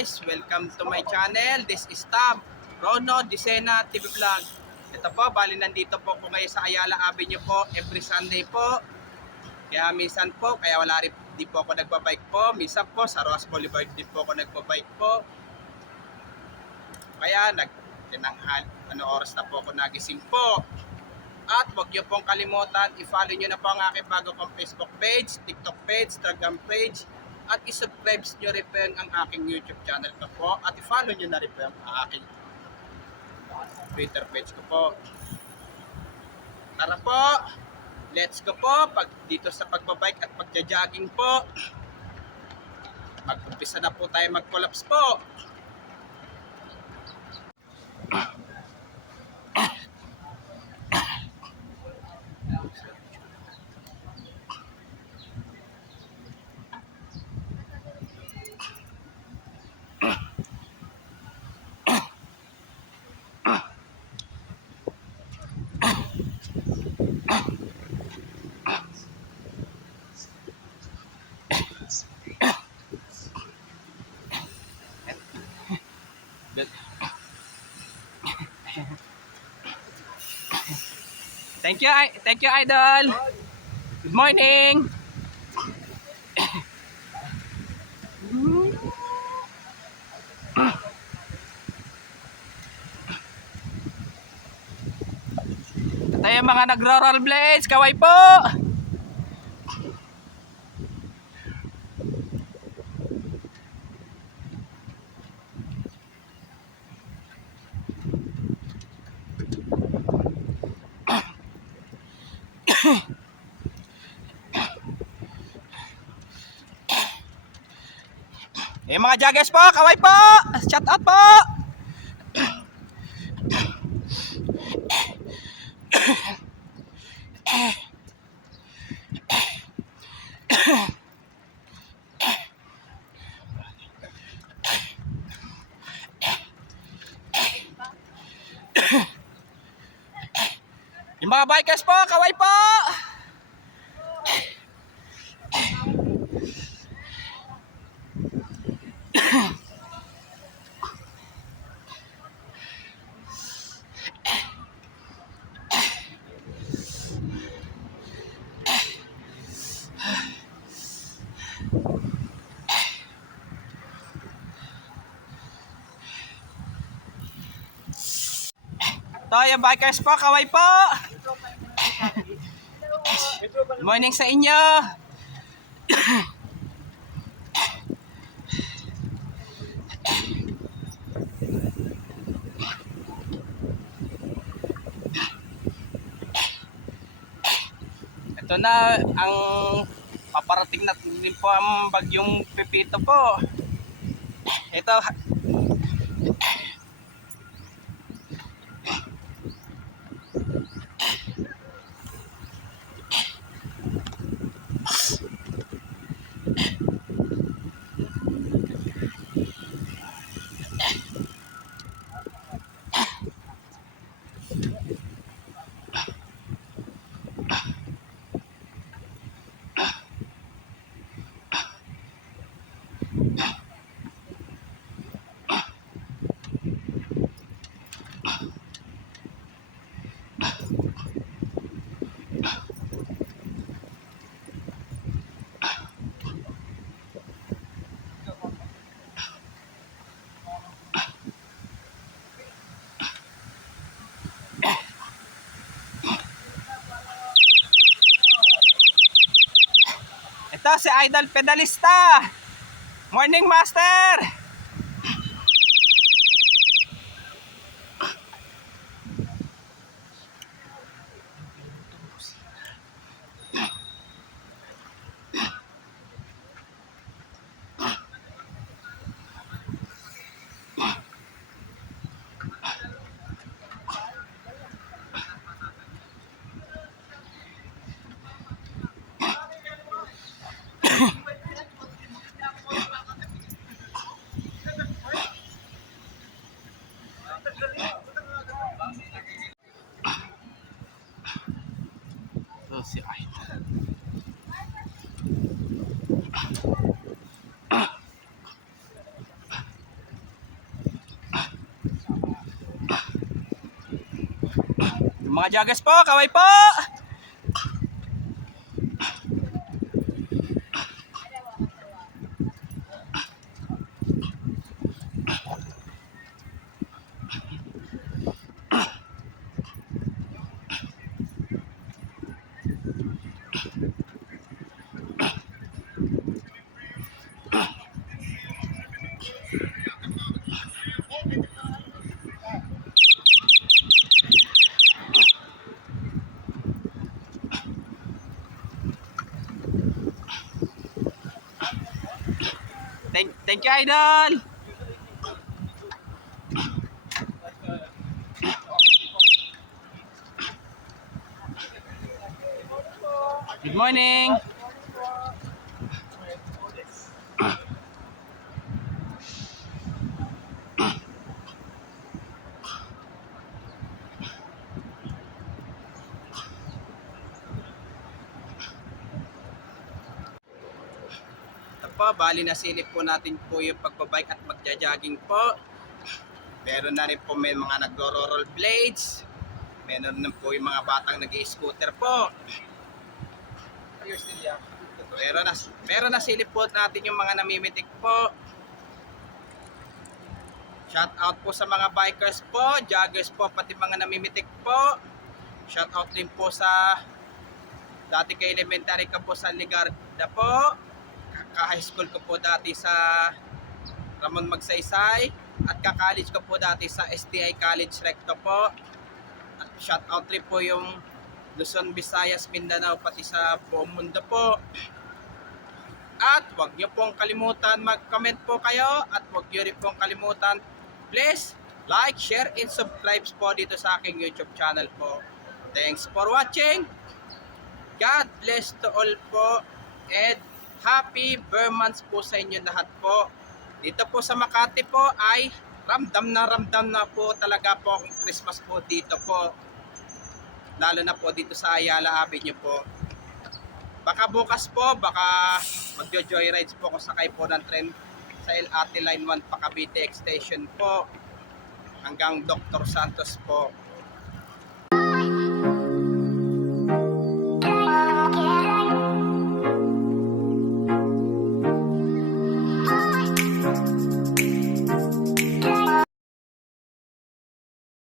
guys! Welcome to my channel. This is Tab, Rono Disena TV Vlog. Ito po, bali nandito po ngayon sa Ayala Avenue po every Sunday po. Kaya minsan po, kaya wala rin di po ako nagbabike po. Minsan po sa Roas Boulevard din po ako nagbabike po. Kaya tinanghal, oras na po ako nagising po. At huwag niyo pong kalimutan, i-follow niyo na po ang aking bago kong Facebook page, TikTok page, Instagram page. At i-subscribe nyo rin po ang aking YouTube channel ko po. At i-follow nyo na rin po ang aking Twitter page ko po. Tara po, let's go po. Dito sa pagbabike at pagja-jogging po. Mag-umpisa na po tayo mag-collapse po. Thank you, Idol. Good morning. Ito yung mga nagro-roll blades, kaway po. Mga joggers po, kaway po. Shout out po. Yung mga bikers po, kaway po. Ito yung bikers po, kaway po. Good morning sa inyo. Ito na ang paparating na din po ang bagyong Pepito po. Ito si Idol Pedalista. Morning, Master. mga joggers po, kaway po! Thank you, Idol! Good morning! Ito po, bali nasilip po natin po yung pagbabike at magja-jogging po. Meron na rin po may mga nagro-roll blades. Meron na po yung mga batang nag-i-scooter po. Meron na silip po natin yung mga namimitik po. Shout out po sa mga bikers po, joggers po, pati mga namimitik po. Shout out din po sa dati ka elementary ka po sa Ligarda po. Ka-high school ko po dati sa Ramon Magsaysay. At ka-college ko po dati sa STI College Recto po. At shout out rin po yung Luzon, Visayas, Mindanao, pati sa buong mundo po. At huwag nyo pong kalimutan mag-comment po kayo. At huwag nyo rin pong kalimutan, please, like, share, and subscribe po dito sa aking YouTube channel po. Thanks for watching. God bless to all po. And happy Burmans po sa inyo lahat po. Dito po sa Makati po ay ramdam na po talaga po ang Christmas po dito po. Lalo na po dito sa Ayala Avenue po. Baka bukas po, baka magjo-joyrides po kung sakay po ng tren sa LRT Line 1 pa Cavite Extension po hanggang Dr. Santos po.